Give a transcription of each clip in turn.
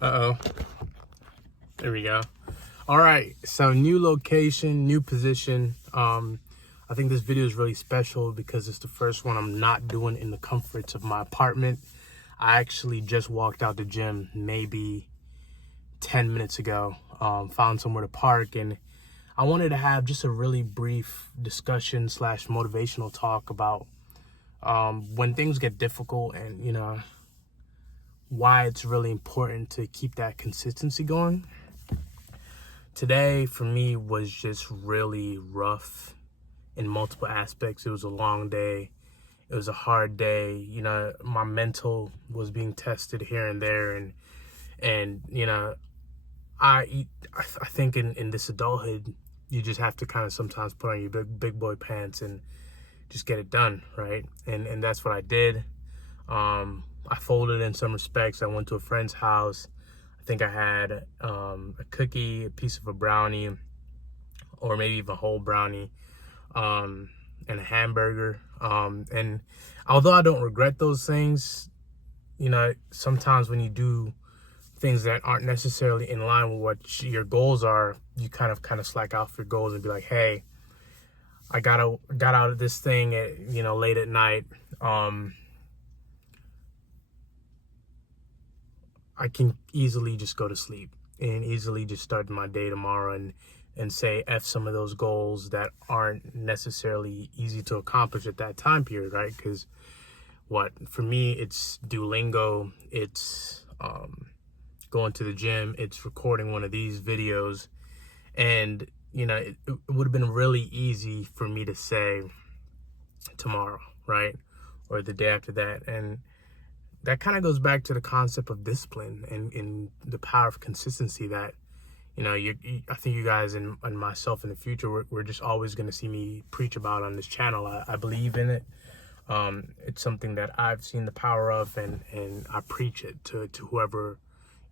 Uh-oh. There we go. All right. So new location, new position. I think this video is really special because it's the first one I'm not doing in the comforts of my apartment. I actually just walked out the gym maybe 10 minutes ago. Found somewhere to park, and I wanted to have just a really brief discussion slash motivational talk about when things get difficult, and why it's really important to keep that consistency going. Today for me was just really rough in multiple aspects. It was a long day. It was a hard day. My mental was being tested here and there, and I think in this adulthood, you just have to kind of sometimes put on your big boy pants and just get it done, right? And that's what I did. I folded in some respects. I went to a friend's house. I think I had a cookie, a piece of a brownie, or maybe even a whole brownie, and a hamburger. And although I don't regret those things, sometimes when you do things that aren't necessarily in line with what your goals are, you kind of slack off your goals and be like, hey, I got out of this thing at late at night. I can easily just go to sleep and easily just start my day tomorrow and say F some of those goals that aren't necessarily easy to accomplish at that time period, right? Because for me, it's Duolingo, it's going to the gym, it's recording one of these videos. And, it would have been really easy for me to say tomorrow, right? Or the day after that. And that kind of goes back to the concept of discipline and the power of consistency that, I think you guys and myself in the future, we're just always going to see me preach about on this channel. I believe in it. It's something that I've seen the power of, and I preach it to whoever,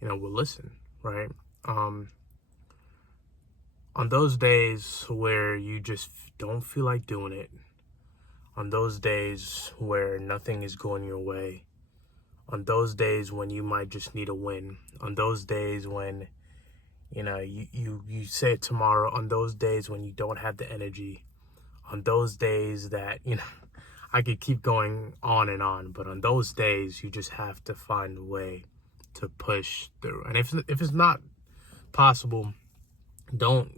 will listen, right? On those days where you just don't feel like doing it, on those days where nothing is going your way, on those days when you might just need a win, on those days when you say tomorrow, on those days when you don't have the energy, on those days that I could keep going on and on, but on those days you just have to find a way to push through. And if it's not possible, don't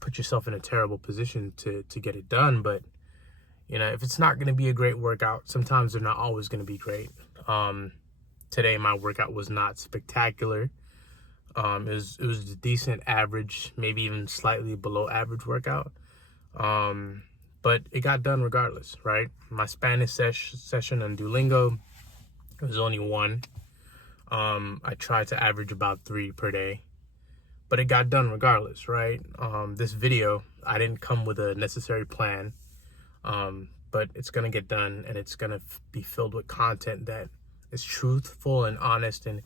put yourself in a terrible position to get it done. But if it's not going to be a great workout, sometimes they're not always going to be great. Today my workout was not spectacular. It was a decent average, maybe even slightly below average workout. But it got done regardless, right? My Spanish session on Duolingo, it was only one. I tried to average about 3 per day, but it got done regardless, right? This video, I didn't come with a necessary plan, but it's gonna get done, and it's gonna be filled with content that is truthful and honest, and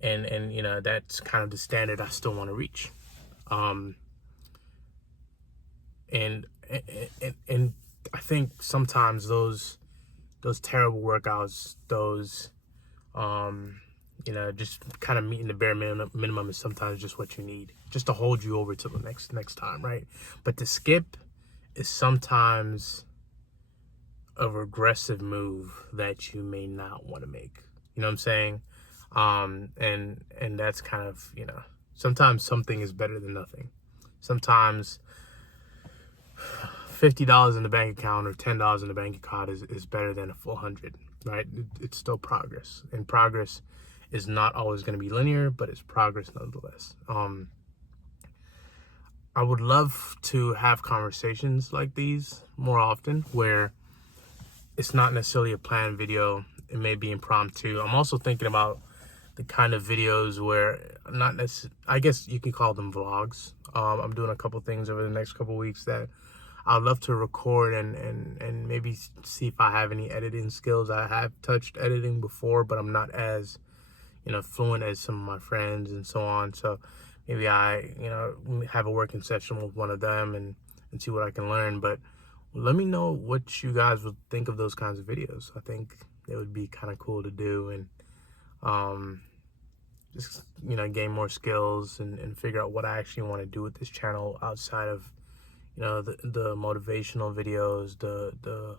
that's kind of the standard I still want to reach. And I think sometimes those terrible workouts, those just kind of meeting the bare minimum is sometimes just what you need, just to hold you over to the next time, right? But to skip is sometimes a regressive move that you may not want to make. You know what I'm saying? And that's kind of, sometimes something is better than nothing. Sometimes $50 in the bank account or $10 in the bank account is better than a full 100, right? It's still progress, and progress is not always going to be linear, but it's progress nonetheless. I would love to have conversations like these more often, where it's not necessarily a planned video. It may be impromptu. I'm also thinking about the kind of videos where not necessarily, I guess you can call them vlogs. I'm doing a couple things over the next couple weeks that I'd love to record and maybe see if I have any editing skills. I have touched editing before, but I'm not as, fluent as some of my friends and so on. So maybe I, have a working session with one of them and see what I can learn. But let me know what you guys would think of those kinds of videos. I think it would be kind of cool to do. And just, you know, gain more skills and figure out what I actually want to do with this channel outside of, you know, the motivational videos, the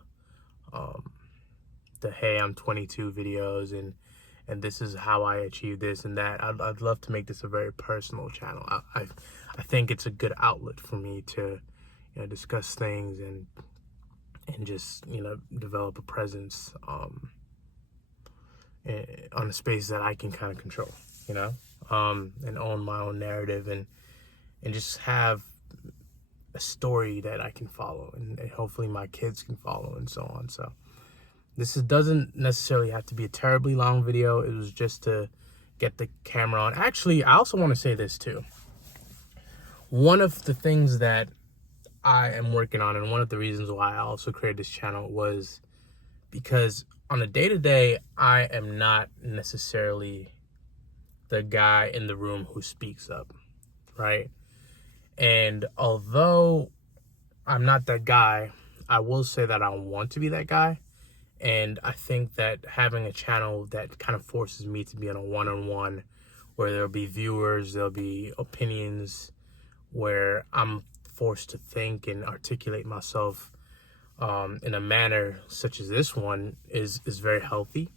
hey, I'm 22 videos, and this is how I achieve this and that. I'd love to make this a very personal channel. I think it's a good outlet for me to, you know, discuss things and just, you know, develop a presence on a space that I can kind of control, you know, and own my own narrative and just have a story that I can follow and hopefully my kids can follow and so on. So doesn't necessarily have to be a terribly long video. It was just to get the camera on. Actually, I also want to say this too. One of the things that I am working on, and one of the reasons why I also created this channel, was because on a day-to-day, I am not necessarily the guy in the room who speaks up, right? And although I'm not that guy, I will say that I want to be that guy. And I think that having a channel that kind of forces me to be on a one-on-one, where there'll be viewers, there'll be opinions, where I'm forced to think and articulate myself in a manner such as this one is very healthy.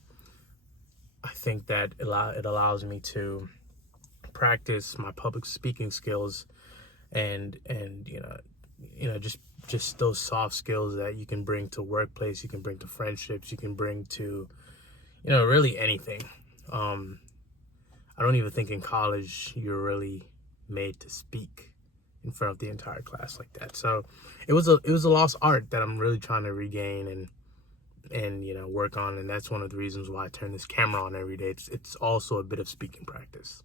I think that it allows me to practice my public speaking skills and you know just those soft skills that you can bring to workplace, you can bring to friendships, you can bring to, you know, really anything. I don't even think in college you're really made to speak in front of the entire class like that. So it was a lost art that I'm really trying to regain and you know, work on. And that's one of the reasons why I turn this camera on every day. It's also a bit of speaking practice.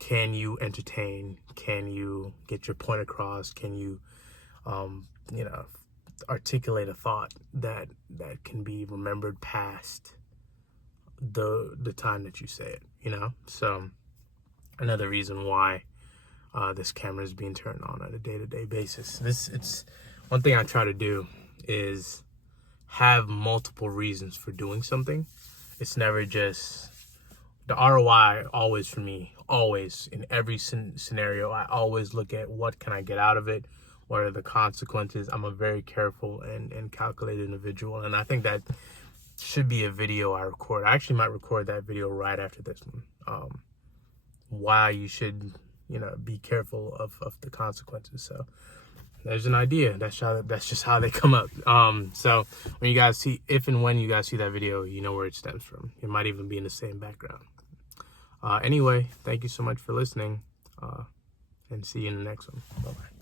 Can you entertain? Can you get your point across? Can you, you know, articulate a thought that can be remembered past the time that you say it, you know? So another reason why this camera is being turned on a day-to-day basis. It's one thing I try to do is have multiple reasons for doing something. It's never just the ROI. Always for me, always in every scenario, I always look at what can I get out of it, what are the consequences. I'm a very careful and calculated individual, and I think that should be a video I record. I actually might record that video right after this one. Why you should, you know, be careful of the consequences. So there's an idea. That's just how they come up. So when you guys see, if and when you guys see that video, you know where it stems from. It might even be in the same background. Anyway, thank you so much for listening, and see you in the next one. Bye-bye.